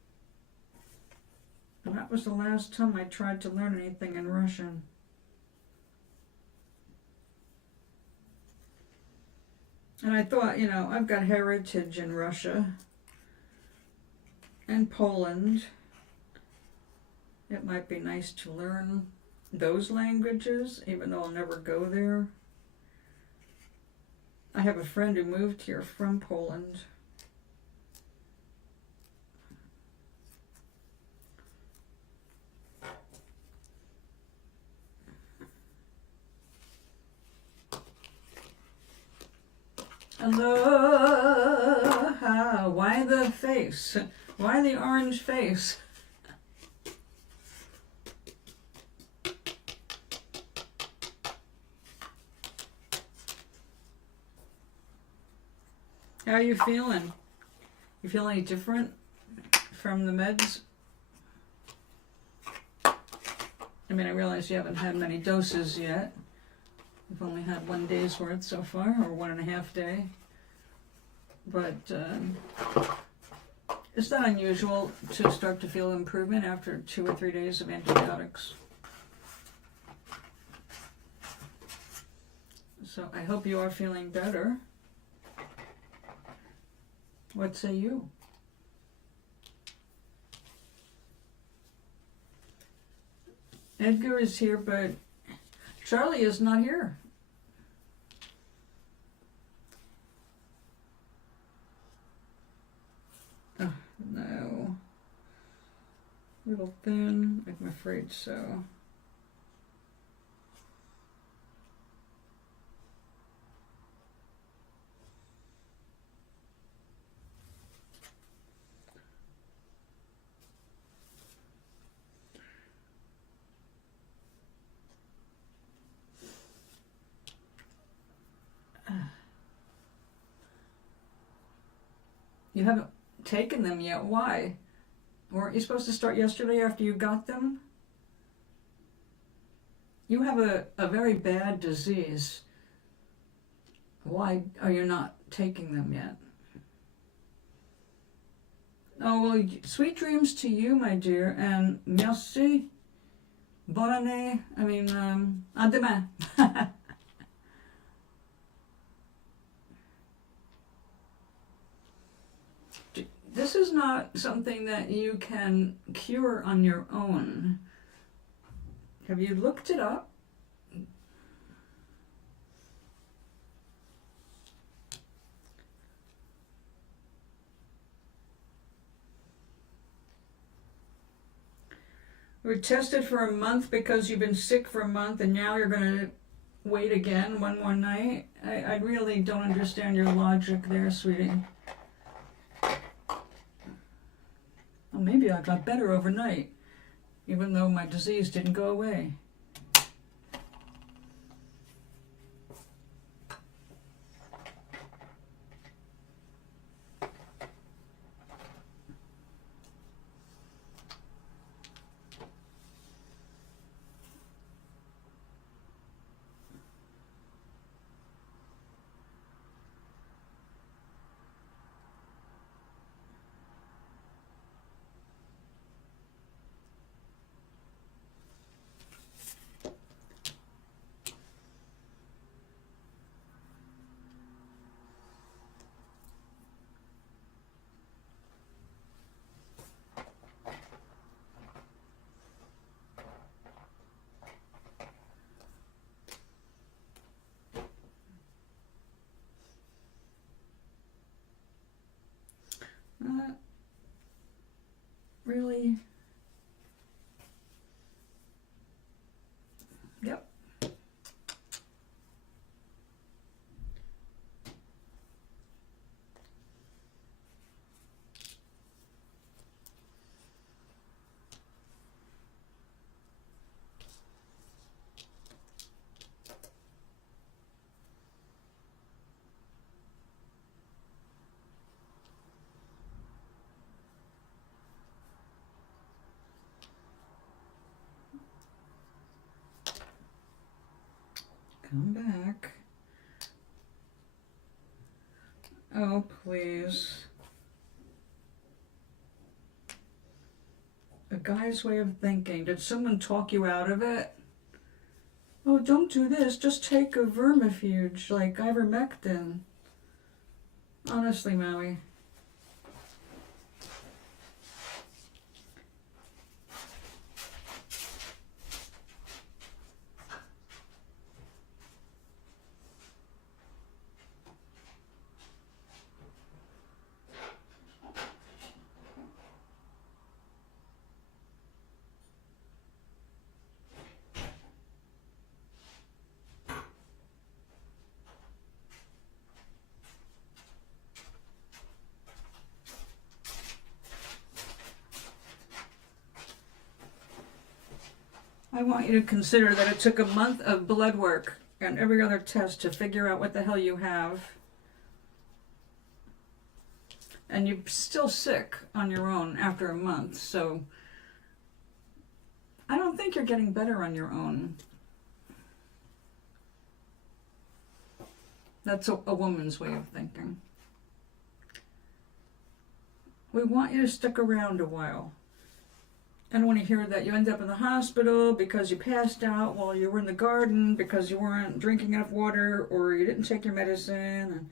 And that was the last time I tried to learn anything in Russian. And I thought, you know, I've got heritage in Russia and Poland. It might be nice to learn those languages, even though I'll never go there. I have a friend who moved here from Poland. Aloha! Why the face? Why the orange face? How are you feeling? You feel any different from the meds? I mean, I realize you haven't had many doses yet. You've only had 1 day's worth so far, or 1.5 days. But it's not unusual to start to feel improvement after 2 or 3 days of antibiotics. So I hope you are feeling better. What say you? Edgar is here, but Charlie is not here. Oh, no. A little thin, I'm afraid so. You haven't taken them yet. Why? Weren't you supposed to start yesterday after you got them? You have a very bad disease. Why are you not taking them yet? Oh, well, sweet dreams to you, my dear, and merci, bonne année, à demain. This is not something that you can cure on your own. Have you looked it up? We were tested for a month because you've been sick for a month and now you're going to wait again one more night. I really don't understand your logic there, sweetie. Well, maybe I got better overnight, even though my disease didn't go away. Really? Yep. Come back. please. A guy's way of thinking. Did someone talk you out of it? Oh, don't do this. Just take a vermifuge like ivermectin. Honestly, Maui. I want you to consider that it took a month of blood work and every other test to figure out what the hell you have. And you're still sick on your own after a month, so I don't think you're getting better on your own. That's a woman's way of thinking. We want you to stick around a while. I don't want to hear that you end up in the hospital because you passed out while you were in the garden because you weren't drinking enough water or you didn't take your medicine.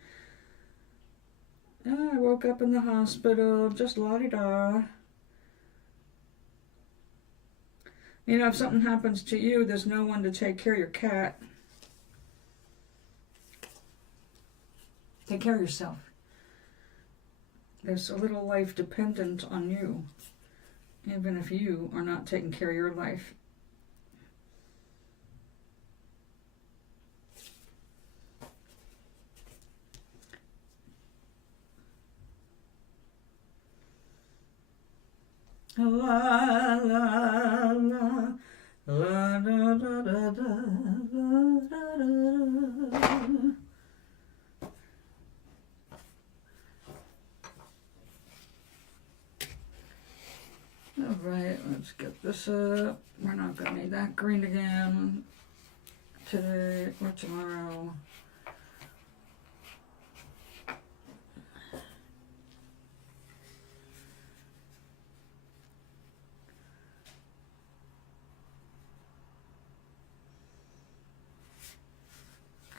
And I woke up in the hospital, just la-di-da. You know, if something happens to you, there's no one to take care of your cat. Take care of yourself. There's a little life dependent on you, even if you are not taking care of your life. La la la la da da da da da. All right, let's get this up. We're not going to need that green again today or tomorrow.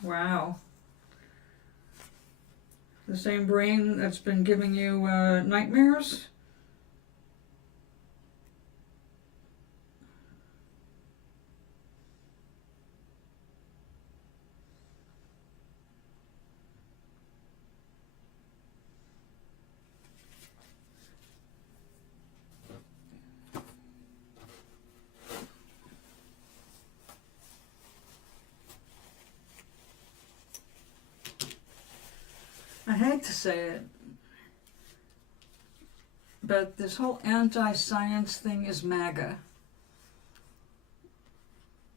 Wow. The same brain that's been giving you nightmares? I hate to say it, but this whole anti-science thing is MAGA.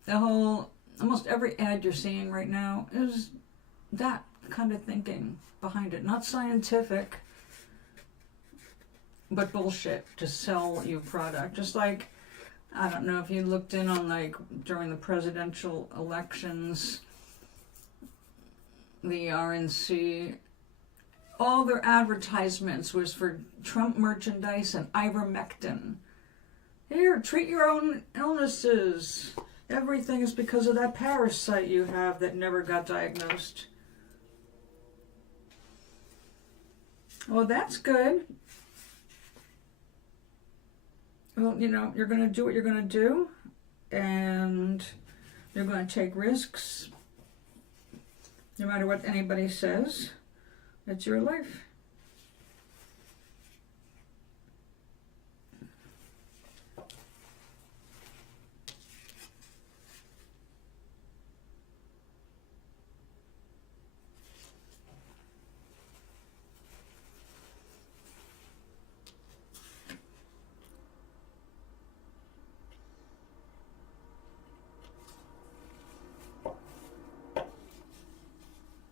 Almost every ad you're seeing right now is that kind of thinking behind it. Not scientific, but bullshit to sell you product. Just like, I don't know if you looked in on during the presidential elections, the RNC, all their advertisements was for Trump merchandise and ivermectin. Here, treat your own illnesses. Everything is because of that parasite you have that never got diagnosed. Well, that's good. Well, you know, you're going to do what you're going to do, and you're going to take risks, no matter what anybody says. It's your life.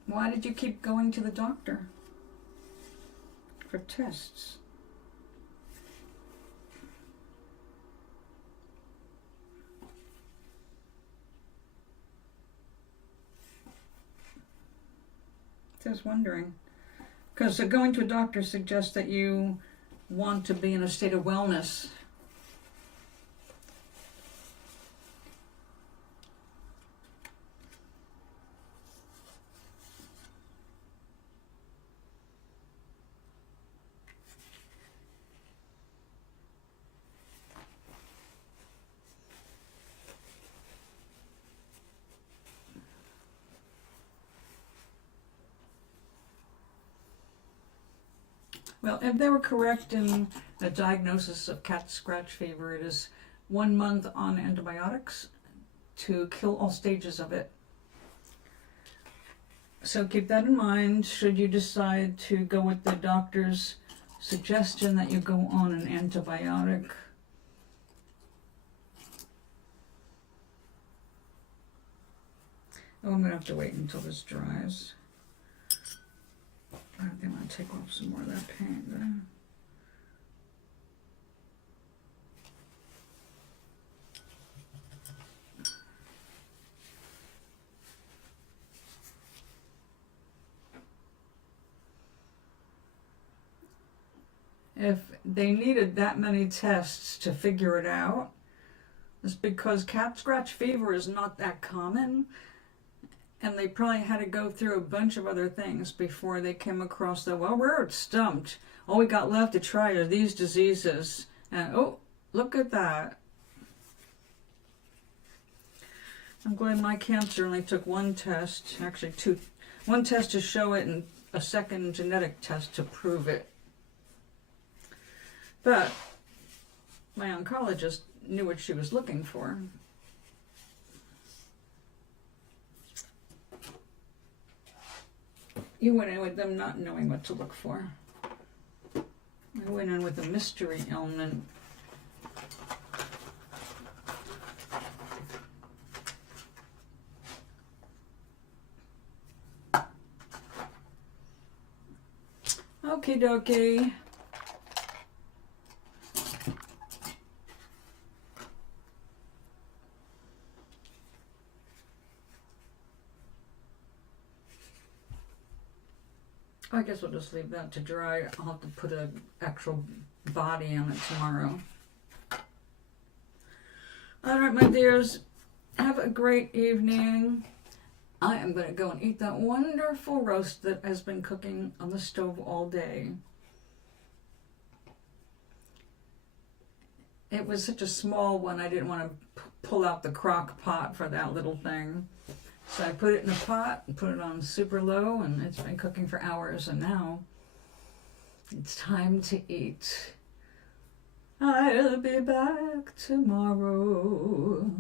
Why did you keep going to the doctor for tests? Just wondering. Because going to a doctor suggests that you want to be in a state of wellness. Well, if they were correct in the diagnosis of cat scratch fever, it is 1 month on antibiotics to kill all stages of it. So keep that in mind should you decide to go with the doctor's suggestion that you go on an antibiotic. Oh, I'm going to have to wait until this dries. I think I'm going to take off some more of that paint there. If they needed that many tests to figure it out, it's because cat scratch fever is not that common. And they probably had to go through a bunch of other things before they came across the, well, we're stumped. All we got left to try are these diseases. And, oh, look at that. I'm glad my cancer only took one test, actually two. One test to show it and a second genetic test to prove it. But my oncologist knew what she was looking for. You went in with them not knowing what to look for. I went in with a mystery ailment. Okie dokie. I guess we'll just leave that to dry. I'll have to put an actual body on it tomorrow. All right, my dears, have a great evening. I am going to go and eat that wonderful roast that has been cooking on the stove all day. It was such a small one, I didn't want to pull out the crock pot for that little thing. So I put it in a pot and put it on super low, and it's been cooking for hours, and now it's time to eat. I'll be back tomorrow.